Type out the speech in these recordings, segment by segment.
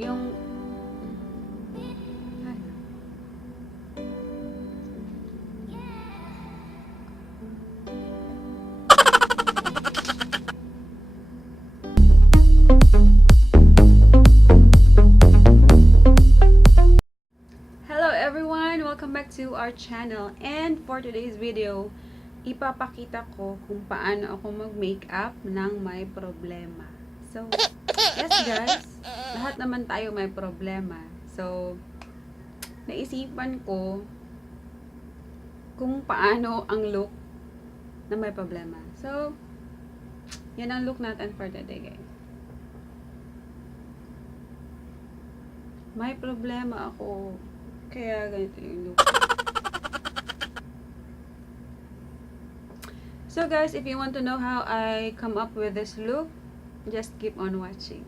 yung Hello everyone! Welcome back to our channel. And for today's video, ipapakita ko kung paano ako mag-makeup ng may problema. So, yes guys, lahat naman tayo may problema. So, naisipan ko kung paano ang look na may problema. So, yan ang look natin for today guys. May problema ako. Kaya ganito yung look. So guys, if you want to know how I come up with this look, just keep on watching.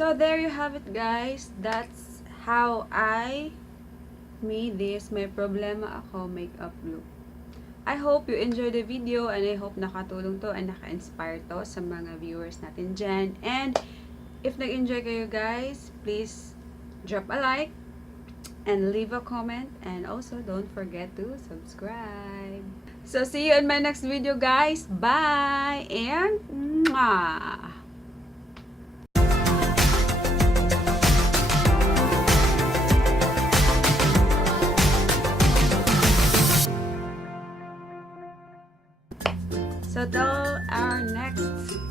So there you have it, guys. That's how I made this may problema ako makeup look. I hope you enjoyed the video and I hope nakatulong to and naka-inspire to sa mga viewers natin dyan. And if nag-enjoy kayo guys, please drop a like and leave a comment, and also don't forget to subscribe. So see you in my next video guys. Bye and mwah! So till our next